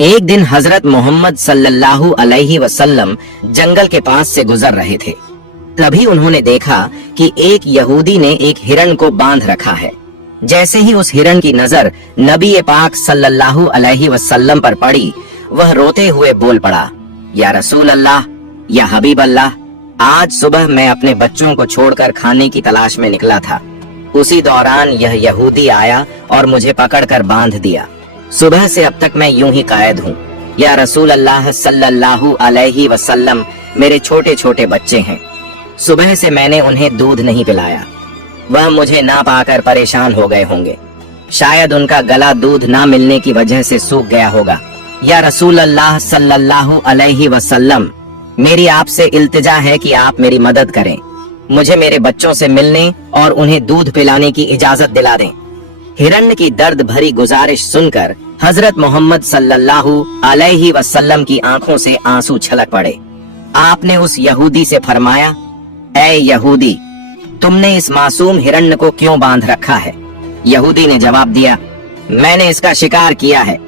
एक दिन हजरत मोहम्मद सल्लल्लाहु अलैहि वसल्लम जंगल के पास से गुजर रहे थे। तभी उन्होंने देखा कि एक यहूदी ने एक हिरण को बांध रखा है। जैसे ही उस हिरण की नजर नबी पाक सल्लल्लाहु अलैहि वसल्लम पर पड़ी, वह रोते हुए बोल पड़ा, या रसूल अल्लाह, या हबीब अल्लाह, आज सुबह मैं अपने बच्चों को छोड़कर खाने की तलाश में निकला था। उसी दौरान यह यहूदी आया और मुझे पकड़कर बांध दिया। सुबह से अब तक मैं यूं ही कायद हूँ। या रसूल अल्लाह सल्लल्लाहु अलैहि वसल्लम, मेरे छोटे छोटे बच्चे हैं। सुबह से मैंने उन्हें दूध नहीं पिलाया। वह मुझे ना पाकर परेशान हो गए होंगे। शायद उनका गला दूध ना मिलने की वजह से सूख गया होगा। या रसूल अल्लाह सल्लल्लाहु अलैहि वसल्लम, मेरी आपसे इल्तिजा है कि आप मेरी मदद करें। मुझे मेरे बच्चों से मिलने और उन्हें दूध पिलाने की इजाजत दिला दें। हिरण्य की दर्द भरी गुजारिश सुनकर हजरत मोहम्मद सल्लल्लाहु अलैहि वसल्लम की आंखों से आंसू छलक पड़े। आपने उस यहूदी से फरमाया, ऐ यहूदी, तुमने इस मासूम हिरण्य को क्यों बांध रखा है? यहूदी ने जवाब दिया, मैंने इसका शिकार किया है।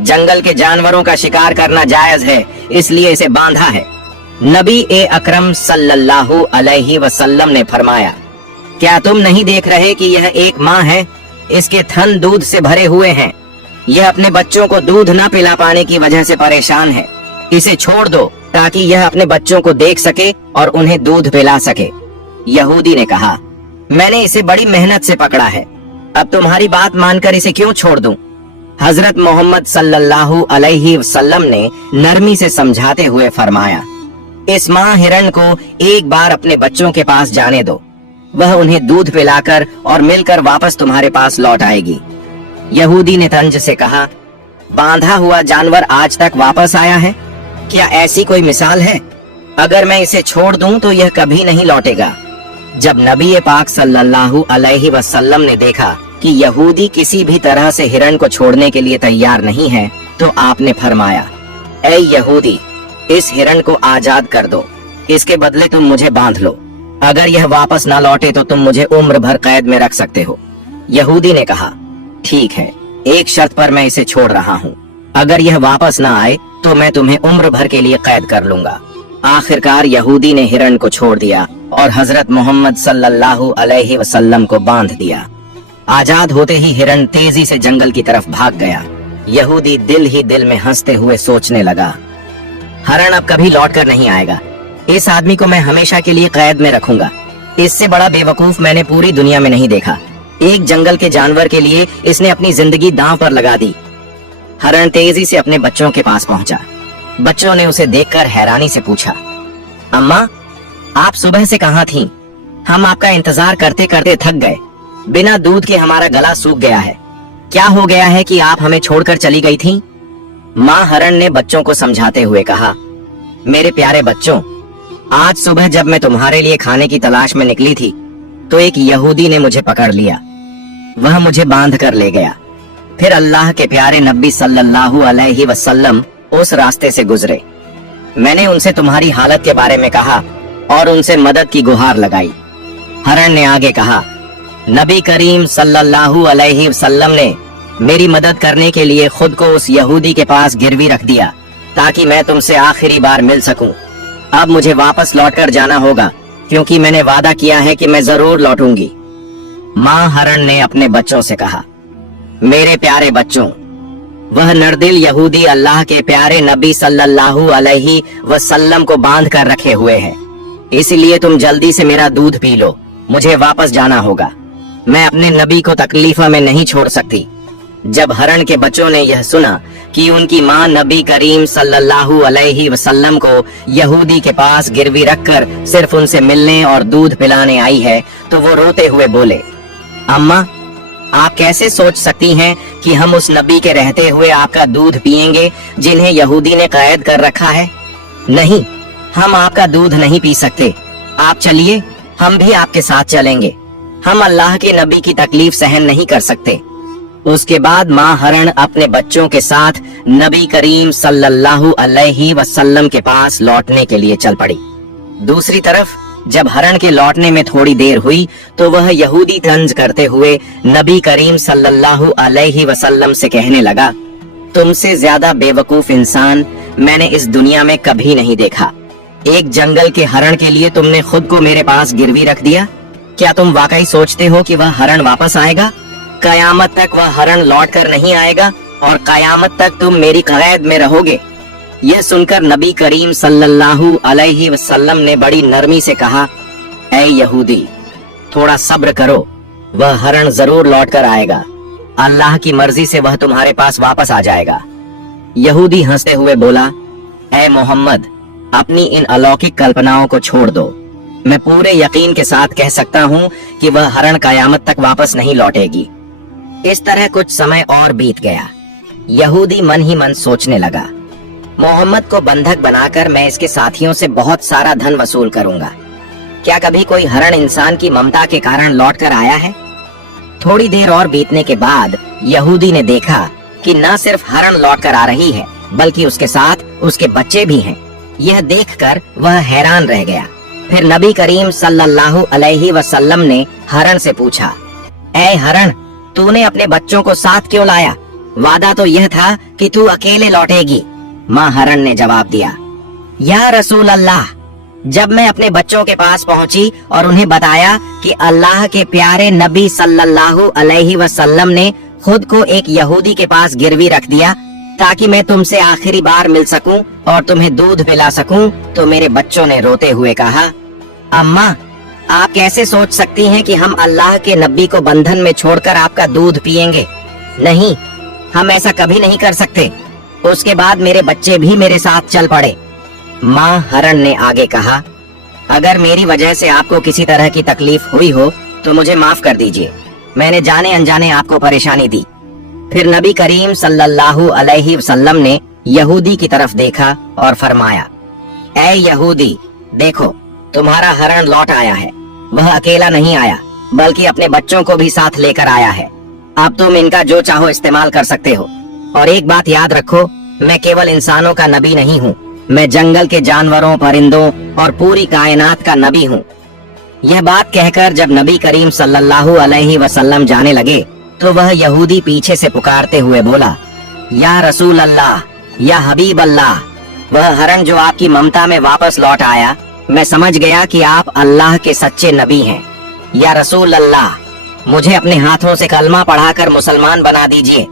जंगल के जानवरों का शिकार करना जायज है, इसलिए इसे बांधा है। नबी अकरम सल्लल्लाहु अलैहि वसल्लम ने फरमाया, क्या तुम नहीं देख रहे कि यह एक माँ है? इसके थन दूध से भरे हुए हैं। यह अपने बच्चों को दूध न पिला पाने की वजह से परेशान है। इसे छोड़ दो ताकि यह अपने बच्चों को देख सके और उन्हें दूध पिला सके। यहूदी ने कहा, मैंने इसे बड़ी मेहनत से पकड़ा है, अब तुम्हारी बात मानकर इसे क्यों छोड़ दूं? हजरत मोहम्मद सल्लल्लाहु अलैहि वसल्लम ने नरमी से समझाते हुए फरमाया, इस माँ हिरण को एक बार अपने बच्चों के पास जाने दो। वह उन्हें दूध पिलाकर और मिलकर वापस तुम्हारे पास लौट आएगी। यहूदी ने तंज से कहा, बांधा हुआ जानवर आज तक वापस आया है? क्या ऐसी कोई मिसाल है? अगर मैं इसे छोड़ दूं तो यह कभी नहीं लौटेगा। जब नबी पाक सल्लल्लाहु अलैहि वसल्लम ने देखा कि यहूदी किसी भी तरह से हिरण को छोड़ने के लिए तैयार नहीं है, तो आपने फरमाया, ऐ यहूदी, इस हिरण को आजाद कर दो। इसके बदले तुम मुझे बांध लो। अगर यह वापस ना लौटे तो तुम मुझे उम्र भर कैद में रख सकते हो। यहूदी ने कहा, ठीक है, एक शर्त पर मैं इसे छोड़ रहा हूँ। अगर यह वापस ना आए तो मैं तुम्हें उम्र भर के लिए कैद कर लूंगा। आखिरकार यहूदी ने हिरण को छोड़ दिया और हजरत मोहम्मद सल्लल्लाहु अलैहि वसल्लम को बांध दिया। आजाद होते ही हिरण तेजी से जंगल की तरफ भाग गया। यहूदी दिल ही दिल में हंसते हुए सोचने लगा, हिरण अब कभी लौट कर नहीं आएगा। इस आदमी को मैं हमेशा के लिए कैद में रखूंगा। इससे बड़ा बेवकूफ मैंने पूरी दुनिया में नहीं देखा। एक जंगल के जानवर के लिए इसने अपनी जिंदगी दांव पर लगा दी। हिरण तेजी से अपने बच्चों के पास पहुंचा। बच्चों ने उसे देखकर हैरानी से पूछा, अम्मा, आप सुबह से कहाँ थीं? हम आपका इंतजार करते करते थक गए। बिना दूध के हमारा गला सूख गया है। क्या हो गया है कि आप हमें छोड़कर चली गई थीं? माँ हिरण ने बच्चों को समझाते हुए कहा, मेरे प्यारे बच्चों, आज सुबह जब मैं तुम्हारे लिए खाने की तलाश में निकली थी तो एक यहूदी ने मुझे पकड़ लिया। वह मुझे बांध कर ले गया। फिर अल्लाह के प्यारे नबी सल्लल्लाहु अलैहि वसल्लम उस रास्ते से गुजरे। मैंने उनसे तुम्हारी हालत के बारे में कहा और उनसे मदद की गुहार लगाई। हिरण ने आगे कहा, नबी करीम सल्लल्लाहु अलैहि वसल्लम ने मेरी मदद करने के लिए खुद को उस यहूदी के पास गिरवी रख दिया ताकि मैं तुमसे आखिरी बार मिल सकूं। अब मुझे वापस लौटकर जाना होगा क्योंकि मैंने वादा किया है कि मैं जरूर लौटूंगी। माँ हिरण ने अपने बच्चों से कहा, मेरे प्यारे बच्चों, वह नरदिल यहूदी अल्लाह के प्यारे नबी सल्लल्लाहु अलैहि वसल्लम को बांध कर रखे हुए है। इसलिए तुम जल्दी से मेरा दूध पी लो। मुझे वापस जाना होगा। मैं अपने नबी को तकलीफ में नहीं छोड़ सकती। जब हिरण के बच्चों ने यह सुना कि उनकी माँ नबी करीम सल्लल्लाहु अलैहि वसल्लम को यहूदी के पास गिरवी रखकर सिर्फ उनसे मिलने और दूध पिलाने आई है, तो वो रोते हुए बोले, अम्मा, आप कैसे सोच सकती हैं कि हम उस नबी के रहते हुए आपका दूध पिएंगे जिन्हें यहूदी ने कैद कर रखा है? नहीं, हम आपका दूध नहीं पी सकते। आप चलिए, हम भी आपके साथ चलेंगे। हम अल्लाह के नबी की तकलीफ सहन नहीं कर सकते। उसके बाद माँ हिरण अपने बच्चों के साथ नबी करीम सल्लल्लाहु अलैहि वसल्लम के पास लौटने के लिए चल पड़ी। दूसरी तरफ जब हिरण के लौटने में थोड़ी देर हुई तो वह यहूदी तंज करते हुए नबी करीम सल्लल्लाहु अलैहि वसल्लम से कहने लगा, तुमसे ज्यादा बेवकूफ इंसान मैंने इस दुनिया में कभी नहीं देखा। एक जंगल के हरण के लिए तुमने खुद को मेरे पास गिरवी रख दिया। क्या तुम वाकई सोचते हो कि वह हरण वापस आएगा? कयामत तक वह हरण लौट कर नहीं आएगा और कयामत तक तुम मेरी कैद में रहोगे। यह सुनकर नबी करीम सल्लल्लाहु अलैहि वसल्लम ने बड़ी नरमी से कहा, ऐ यहूदी, थोड़ा सब्र करो, वह हरण जरूर लौट कर आएगा। अल्लाह की मर्जी से वह तुम्हारे पास वापस आ जाएगा। यहूदी हंसते हुए बोला, ऐ मोहम्मद, अपनी इन अलौकिक कल्पनाओं को छोड़ दो। मैं पूरे यकीन के साथ कह सकता हूँ कि वह हरण कयामत तक वापस नहीं लौटेगी। इस तरह कुछ समय और बीत गया। यहूदी मन ही मन सोचने लगा, मोहम्मद को बंधक बनाकर मैं इसके साथियों से बहुत सारा धन वसूल करूंगा। क्या कभी कोई हरण इंसान की ममता के कारण लौट कर आया है? थोड़ी देर और बीतने के बाद यहूदी ने देखा कि न सिर्फ हरण लौट कर आ रही है बल्कि उसके साथ उसके बच्चे भी हैं। यह देखकर वह हैरान रह गया। फिर नबी करीम सल्लल्लाहु अलैहि वसल्लम ने हरण से पूछा, ऐ हरण, तूने अपने बच्चों को साथ क्यों लाया? वादा तो यह था कि तू अकेले लौटेगी। माँ हरण ने जवाब दिया, या रसूल अल्लाह, जब मैं अपने बच्चों के पास पहुंची और उन्हें बताया कि अल्लाह के प्यारे नबी सल्लल्लाहु अलैहि वसल्लम ने खुद को एक यहूदी के पास गिरवी रख दिया ताकि मैं तुमसे आखिरी बार मिल सकूं और तुम्हें दूध पिला सकूं, तो मेरे बच्चों ने रोते हुए कहा, अम्मा, आप कैसे सोच सकती हैं कि हम अल्लाह के नबी को बंधन में छोड़कर आपका दूध पिएंगे? नहीं, हम ऐसा कभी नहीं कर सकते। उसके बाद मेरे बच्चे भी मेरे साथ चल पड़े। माँ हरण ने आगे कहा, अगर मेरी वजह से आपको किसी तरह की तकलीफ हुई हो तो मुझे माफ कर दीजिए। मैंने जाने अनजाने आपको परेशानी दी। फिर नबी करीम सल्लल्लाहु अलैहि वसल्लम ने यहूदी की तरफ देखा और फरमाया, ऐ यहूदी, देखो, तुम्हारा हरण लौट आया है। वह अकेला नहीं आया बल्कि अपने बच्चों को भी साथ लेकर आया है। अब तुम इनका जो चाहो इस्तेमाल कर सकते हो। और एक बात याद रखो, मैं केवल इंसानों का नबी नहीं हूँ, मैं जंगल के जानवरों, परिंदों और पूरी कायनात का नबी हूँ। यह बात कहकर जब नबी करीम सल्लल्लाहु अलैहि वसल्लम जाने लगे तो वह यहूदी पीछे से पुकारते हुए बोला, या रसूल अल्लाह, या हबीब अल्लाह, वह हरण जो आपकी ममता में वापस लौट आया, मैं समझ गया कि आप अल्लाह के सच्चे नबी हैं। या रसूल अल्लाह, मुझे अपने हाथों से कलमा पढ़ाकर मुसलमान बना दीजिए।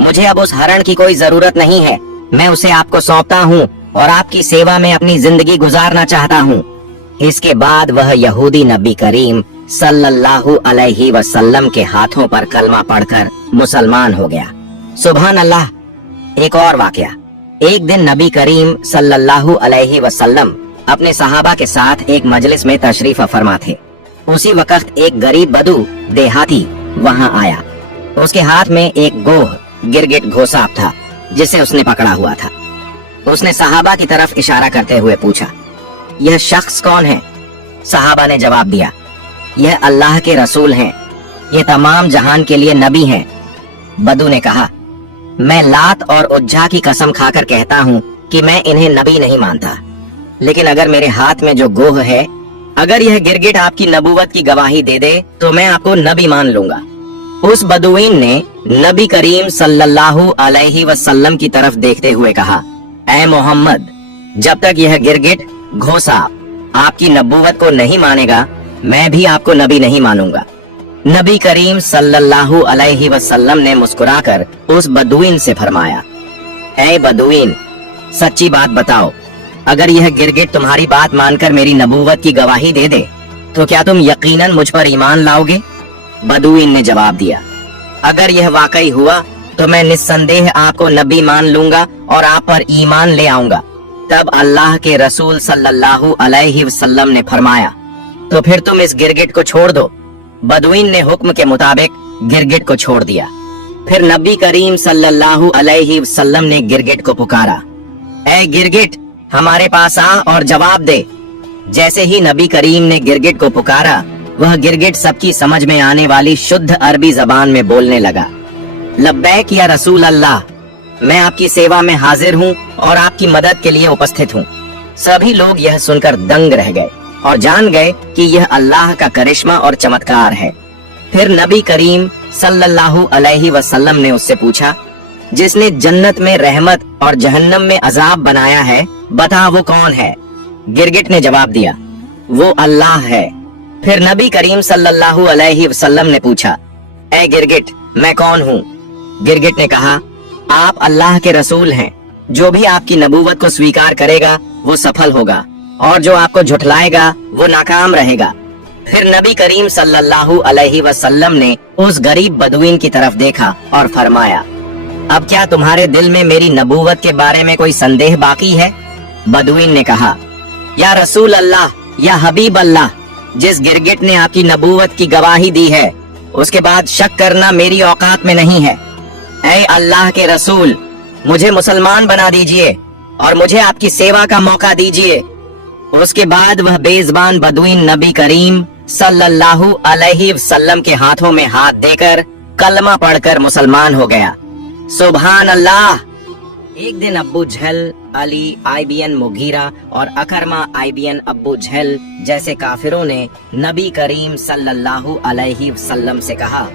मुझे अब उस हरण की कोई जरूरत नहीं है, मैं उसे आपको सौंपता हूँ और आपकी सेवा में अपनी जिंदगी गुजारना चाहता हूँ। इसके बाद वह यहूदी नबी करीम सल्लल्लाहु अलैहि वसल्लम के हाथों पर कलमा पढ़कर मुसलमान हो गया। सुभान अल्लाह। एक और वाकया, एक दिन नबी करीम सल्लल्लाहु अलैहि वसल्लम अपने सहाबा के साथ एक मजलिस में तशरीफ फरमा थे। उसी वक्त एक गरीब बदू देहाती वहां आया। उसके हाथ में एक गोह गिरगिट घोसाप था जिसे उसने पकड़ा हुआ था। उसने सहाबा की तरफ इशारा करते हुए पूछा, यह शख्स कौन है? सहाबा ने जवाब दिया, यह अल्लाह के रसूल हैं, ये तमाम जहान के लिए नबी हैं। बदू ने कहा, मैं लात और उज्जा की कसम खाकर कहता हूँ कि मैं इन्हें नबी नहीं मानता, लेकिन अगर मेरे हाथ में जो गोह है, अगर यह गिरगिट आपकी नबूवत की गवाही दे दे तो मैं आपको नबी मान लूंगा। उस बदुईन ने नबी करीम सल्लल्लाहु अलैहि वसल्लम की तरफ देखते हुए कहा, ऐ मोहम्मद, जब तक यह गिरगिट घोसा आपकी नबूवत को नहीं मानेगा, मैं भी आपको नबी नहीं मानूंगा। नबी करीम सल्लल्लाहु अलैहि वसल्लम ने मुस्कुराकर उस बदुईन से फरमाया, ऐ बदुईन, सच्ची बात बताओ, अगर यह गिरगिट तुम्हारी बात मानकर मेरी नबूवत की गवाही दे दे तो क्या तुम यकीनन मुझ पर ईमान लाओगे? बदुईन ने जवाब दिया, अगर यह वाकई हुआ तो मैं निस्संदेह आपको नबी मान लूंगा और आप पर ईमान ले आऊंगा। तब अल्लाह के रसूल सल्लल्लाहु अलैहि वसल्लम ने फरमाया, तो फिर तुम इस गिरगिट को छोड़ दो। बदुईन ने हुक्म के मुताबिक गिरगिट को छोड़ दिया। फिर नबी करीम सल्लल्लाहु अलैहि वसल्लम ने गिरगिट को पुकारा, ऐ गिरगिट, हमारे पास आ और जवाब दे। जैसे ही नबी करीम ने गिरगिट को पुकारा, वह गिरगिट सबकी समझ में आने वाली शुद्ध अरबी जबान में बोलने लगा, लब्बैक या रसूल अल्लाह, मैं आपकी सेवा में हाजिर हूँ और आपकी मदद के लिए उपस्थित हूँ। सभी लोग यह सुनकर दंग रह गए और जान गए कि यह अल्लाह का करिश्मा और चमत्कार है। फिर नबी करीम सल्लल्लाहु अलैहि वसल्लम ने उससे पूछा, जिसने जन्नत में रहमत और जहन्नम में अजाब बनाया है, बता वो कौन है? गिरगिट ने जवाब दिया, वो अल्लाह है। फिर नबी करीम सल्लल्लाहु अलैहि वसल्लम ने पूछा, ऐ गिरगिट, मैं कौन हूँ? गिरगिट ने कहा, आप अल्लाह के रसूल हैं। जो भी आपकी नबूवत को स्वीकार करेगा वो सफल होगा, और जो आपको झुठलाएगा वो नाकाम रहेगा। फिर नबी करीम सल्लल्लाहु अलैहि वसल्लम ने उस गरीब बदुइन की तरफ देखा और फरमाया, अब क्या तुम्हारे दिल में मेरी नबूवत के बारे में कोई संदेह बाकी है? बदुइन ने कहा, या रसूल अल्लाह, या हबीब अल्लाह, जिस गिरगिट ने आपकी नबूवत की गवाही दी है, उसके बाद शक करना मेरी औकात में नहीं है। ऐ अल्लाह के रसूल, मुझे मुसलमान बना दीजिए और मुझे आपकी सेवा का मौका दीजिए। उसके बाद वह बेज़बान बदुइन नबी करीम सल्लल्लाहु अलैहि वसल्लम के हाथों में हाथ देकर कलमा पढ़कर मुसलमान हो गया। सुभान अल्लाह। एक दिन अब्बू जहल, अली आईबीएन मुगीरा और अकरमा आईबीएन अब्बू जहल जैसे काफिरों ने नबी करीम सल्लल्लाहु अलैहि वसल्लम से कहा,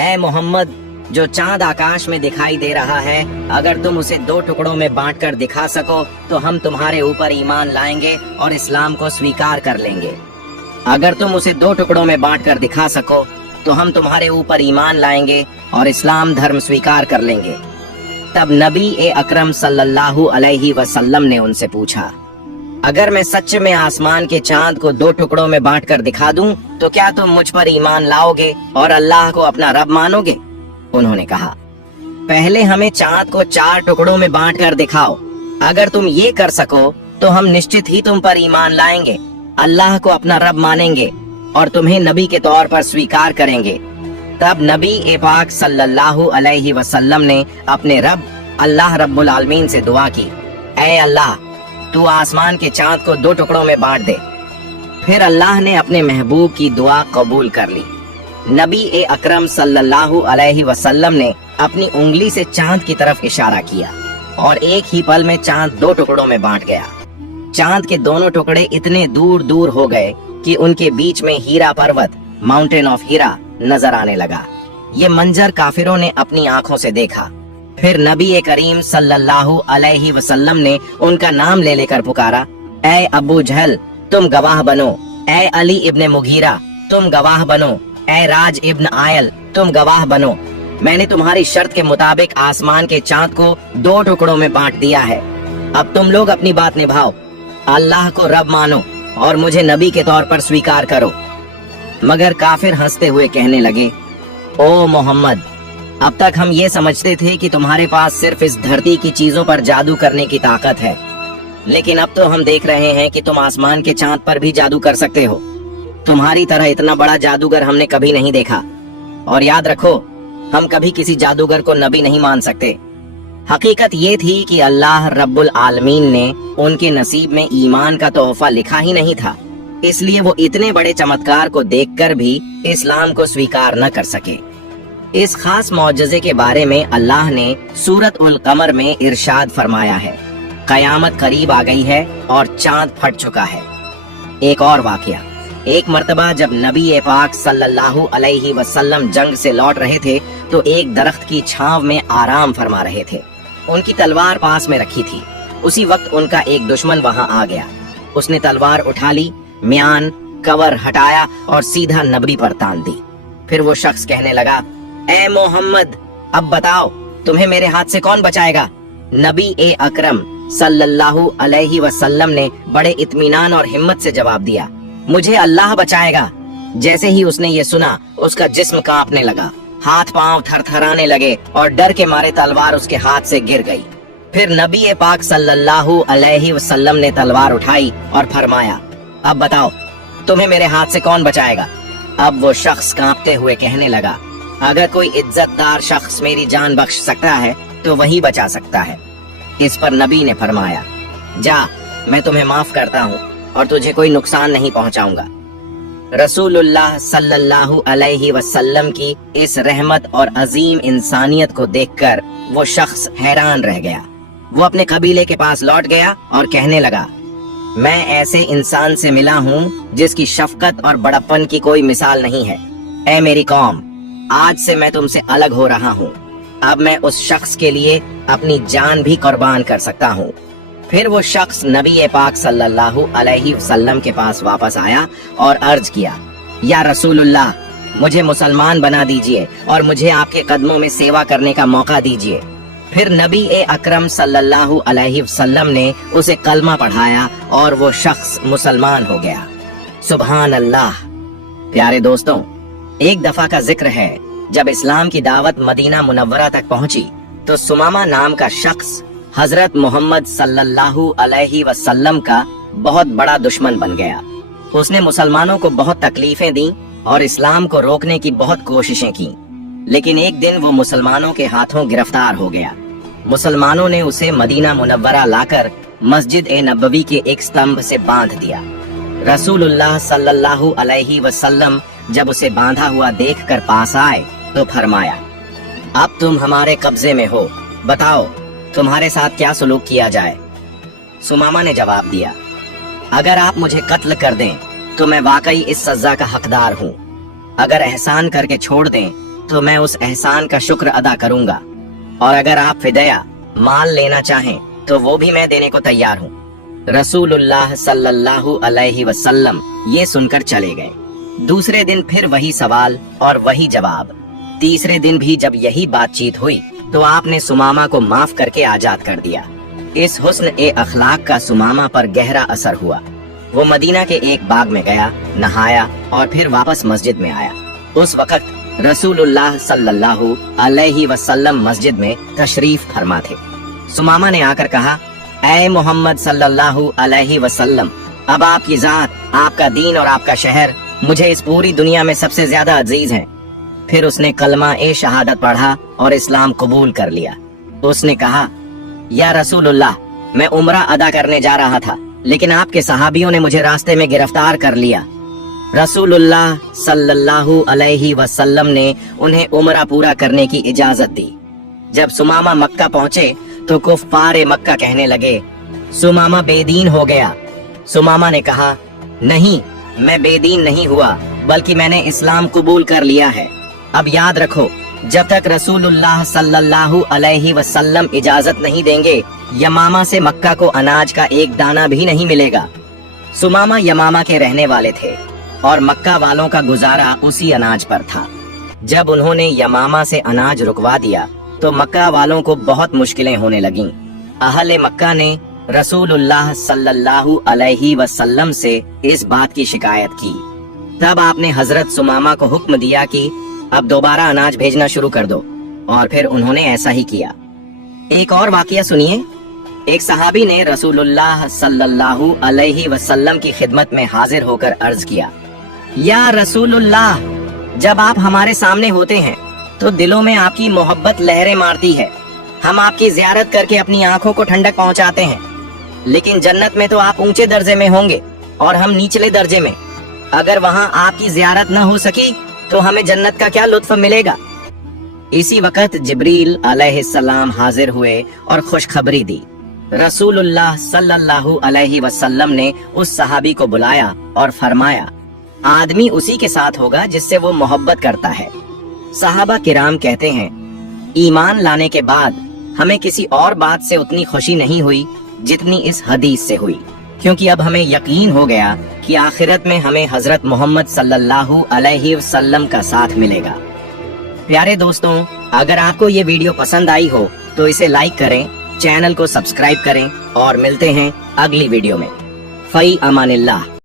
ऐ मोहम्मद, जो चांद आकाश में दिखाई दे रहा है, अगर तुम उसे 2 टुकड़ों में बांटकर दिखा सको तो हम तुम्हारे ऊपर ईमान लाएंगे और इस्लाम को स्वीकार कर लेंगे। अगर तुम उसे 2 टुकड़ों में बांटकर दिखा सको तो हम तुम्हारे ऊपर ईमान लाएंगे और इस्लाम धर्म स्वीकार कर लेंगे। तब नबी अकरम सल्लल्लाहु अलैहि वसल्लम ने उनसे पूछा, अगर मैं सच में आसमान के चांद को 2 टुकड़ों में बांटकर दिखा दूं तो क्या तुम मुझ पर ईमान लाओगे और अल्लाह को अपना रब मानोगे? उन्होंने कहा, पहले हमें चांद को 4 टुकड़ों में बांटकर दिखाओ। अगर तुम ये कर सको तो हम निश्चित ही तुम पर ईमान लाएंगे, अल्लाह को अपना रब मानेंगे और तुम्हें नबी के तौर पर स्वीकार करेंगे। तब नबी पाक सल्लल्लाहु अलैहि वसल्लम ने अपने रब अल्लाह रब्बुल आलमीन से दुआ की, ऐ अल्लाह, तू आसमान के चांद को 2 टुकड़ों में बांट दे। फिर अल्लाह ने अपने महबूब की दुआ कबूल कर ली। नबी अकरम सल्लल्लाहु अलैहि वसल्लम ने अपनी उंगली से चांद की तरफ इशारा किया और एक ही पल में चांद 2 टुकड़ों में बांट गया। चांद के दोनों टुकड़े इतने दूर दूर हो गए कि उनके बीच में हीरा पर्वत, माउंटेन ऑफ हीरा, नजर आने लगा। ये मंजर काफिरों ने अपनी आंखों से देखा। फिर नबी करीम सल्लल्लाहु अलैहि वसल्लम ने उनका नाम ले लेकर पुकारा, ऐ अबू जहल, तुम गवाह बनो। ऐ अली इब्ने मुगीरा, तुम गवाह बनो। ऐ राज इब्न आयल, तुम गवाह बनो। मैंने तुम्हारी शर्त के मुताबिक आसमान के चांद को 2 टुकड़ों में बांट दिया है। अब तुम लोग अपनी बात निभाओ, अल्लाह को रब मानो और मुझे नबी के तौर पर स्वीकार करो। मगर काफिर हंसते हुए कहने लगे, ओ मोहम्मद, अब तक हम ये समझते थे कि तुम्हारे पास सिर्फ इस धरती की चीजों पर जादू करने की ताकत है, लेकिन अब तो हम देख रहे हैं कि तुम आसमान के चांद पर भी जादू कर सकते हो। तुम्हारी तरह इतना बड़ा जादूगर हमने कभी नहीं देखा। और याद रखो, हम कभी किसी जादूगर को नबी नहीं मान सकते। हकीकत ये थी कि अल्लाह रब्बुल आलमीन ने उनके नसीब में ईमान का तोहफा लिखा ही नहीं था, इसलिए वो इतने बड़े चमत्कार को देखकर भी इस्लाम को स्वीकार न कर सके। इस खास मौजज़े के बारे में अल्लाह ने सूरत उल कमर में इरशाद फरमाया है, कयामत करीब आ गई है और चांद फट चुका है। एक और वाकया, एक मर्तबा जब नबी पाक सल्लल्लाहु अलैहि वसल्लम जंग से लौट रहे थे तो एक दरख्त की छांव में आराम फरमा रहे थे। उनकी तलवार पास में रखी थी। उसी वक्त उनका एक दुश्मन वहां आ गया। उसने तलवार उठा ली, म्यान कवर हटाया और सीधा नबी पर तान दी। फिर वो शख्स कहने लगा, ऐ मोहम्मद, अब बताओ तुम्हें मेरे हाथ से कौन बचाएगा? नबी अकरम सल्लल्लाहु अलैहि वसल्लम ने बड़े इत्मीनान और हिम्मत से जवाब दिया, मुझे अल्लाह बचाएगा। जैसे ही उसने ये सुना, उसका जिस्म कांपने लगा, हाथ पांव थरथराने लगे और डर के मारे तलवार उसके हाथ से गिर गई। फिर नबी पाक सल्लल्लाहु अलैहि वसल्लम ने तलवार उठाई और फरमाया, अब बताओ तुम्हें मेरे हाथ से कौन बचाएगा? अब वो शख्स कांपते हुए कहने लगा, अगर कोई इज्जतदार शख्स मेरी जान बख्श सकता है तो वही बचा सकता है। इस पर नबी ने फरमाया, जा, मैं तुम्हें माफ करता हूँ और तुझे कोई नुकसान नहीं पहुँचाऊंगा। रसूलुल्लाह सल्लल्लाहु अलैहि वसल्लम की इस रहमत और अजीम इंसानियत को देखकर वो शख्स हैरान रह गया। वो अपने कबीले के पास लौट गया और कहने लगा, मैं ऐसे इंसान से मिला हूँ जिसकी शफकत और बड़प्पन की कोई मिसाल नहीं है। ऐ मेरी कौम, आज से मैं तुमसे अलग हो रहा हूँ। अब मैं उस शख्स के लिए अपनी जान भी कुर्बान कर सकता हूँ। फिर वो शख्स नबी पाक सल्लल्लाहु अलैहि वसल्लम के पास वापस आया और अर्ज किया, या रसूलुल्लाह, मुझे मुसलमान बना दीजिए और मुझे आपके कदमों में सेवा करने का मौका दीजिए। फिर नबी अकरम सल्लल्लाहु अलैहि वसल्लम ने उसे कलमा पढ़ाया और वो शख्स मुसलमान हो गया। सुभान अल्लाह। प्यारे दोस्तों, एक दफा का जिक्र है, जब इस्लाम की दावत मदीना मुनव्वरा तक पहुंची तो सुमामा नाम का शख्स हजरत मोहम्मद सल्लल्लाहु अलैहि वसल्लम का बहुत बड़ा दुश्मन बन गया। उसने मुसलमानों को बहुत तकलीफें दी और इस्लाम को रोकने की बहुत कोशिशें की, लेकिन एक दिन वो मुसलमानों के हाथों गिरफ्तार हो गया। मुसलमानों ने उसे मदीना मुनव्वरा लाकर मस्जिद नबवी के एक स्तंभ से बांध दिया। रसूलुल्लाह सल्लल्लाहु अलैहि वसल्लम जब उसे बांधा हुआ देखकर पास आए तो फरमाया, अब तुम हमारे कब्जे में हो, बताओ तुम्हारे साथ क्या सलूक किया जाए। सुमामा ने जवाब दिया, अगर आप मुझे कत्ल कर दें तो मैं वाकई इस सजा का हकदार हूँ। अगर एहसान करके छोड़ दें तो मैं उस एहसान का शुक्र अदा करूंगा, और अगर आप फिदया माल लेना चाहें तो वो भी मैं देने को तैयार हूँ। रसूलुल्लाह सल्लल्लाहु अलैहि वसल्लम ये सुनकर चले गए। दूसरे दिन फिर वही सवाल और वही जवाब। तीसरे दिन भी जब यही बातचीत हुई तो आपने सुमामा को माफ करके आजाद कर दिया। इस हुस्न अखलाक का सुमामा पर गहरा असर हुआ। वो मदीना के एक बाग में गया, नहाया और फिर वापस मस्जिद में आया। उस वक्त रसूलुल्लाह सल्लल्लाहु अलैहि वसल्लम मस्जिद में तशरीफ फरमा थे। सुमामा ने आकर कहा, ऐ मोहम्मद सल्लल्लाहु अलैहि वसल्लम, अब आपकी जात, आपका दीन और आपका शहर मुझे इस पूरी दुनिया में सबसे ज्यादा अजीज हैं। फिर उसने कलमा शहादत पढ़ा और इस्लाम कबूल कर लिया। उसने कहा, या रसूलुल्लाह, मैं उम्रा अदा करने जा रहा था, लेकिन आपके सहाबियों ने मुझे रास्ते में गिरफ्तार कर लिया। रसूलुल्लाह सल्लल्लाहु अलैहि वसल्लम ने उन्हें उम्रा पूरा करने की इजाजत दी। जब सुमामा मक्का पहुँचे तो कुफ्फार मक्का कहने लगे, सुमामा बेदीन हो गया। सुमामा ने कहा, नहीं, मैं बेदीन नहीं हुआ, बल्कि मैंने इस्लाम कबूल कर लिया है। अब याद रखो, जब तक रसूलुल्लाह सल्लल्लाहु अलैहि वसल्लम इजाजत नहीं देंगे, यमामा से मक्का को अनाज का एक दाना भी नहीं मिलेगा। सुमामा यमामा के रहने वाले थे और मक्का वालों का गुजारा उसी अनाज पर था। जब उन्होंने यमामा से अनाज रुकवा दिया तो मक्का वालों को बहुत मुश्किलें होने लगीं। अहले मक्का ने रसूलुल्लाह सल्लल्लाहु अलैहि वसल्लम से इस बात की शिकायत की। तब आपने हजरत सुमामा को हुक्म दिया कि अब दोबारा अनाज भेजना शुरू कर दो, और फिर उन्होंने ऐसा ही किया। एक और वाकया सुनिए। एक सहाबी ने रसूलुल्लाह सल्लल्लाहु अलैहि वसल्लम की खिदमत में हाजिर होकर अर्ज किया, या रसूलुल्लाह, जब आप हमारे सामने होते हैं तो दिलों में आपकी मोहब्बत लहरें मारती है। हम आपकी जियारत करके अपनी आंखों को ठंडक पहुंचाते हैं, लेकिन जन्नत में तो आप ऊंचे दर्जे में होंगे और हम निचले दर्जे में। अगर वहाँ आपकी जियारत न हो सकी तो हमें जन्नत का क्या लुत्फ मिलेगा। इसी वक्त जिब्रील अलैहिस्सलाम हाजिर हुए और खुशखबरी दी। रसूलुल्लाह सल्लल्लाहु अलैहि वसल्लम ने उस सहाबी को बुलाया और फरमाया, आदमी उसी के साथ होगा जिससे वो मोहब्बत करता है। सहाबा किराम कहते हैं, ईमान लाने के बाद हमें किसी और बात से उतनी खुशी नहीं हुई जितनी इस हदीस से हुई, क्योंकि अब हमें यकीन हो गया कि आखिरत में हमें हजरत मोहम्मद सल्लल्लाहु अलैहि वसल्लम का साथ मिलेगा। प्यारे दोस्तों, अगर आपको ये वीडियो पसंद आई हो तो इसे लाइक करें, चैनल को सब्सक्राइब करें और मिलते हैं अगली वीडियो में। फई अमानिल्लाह।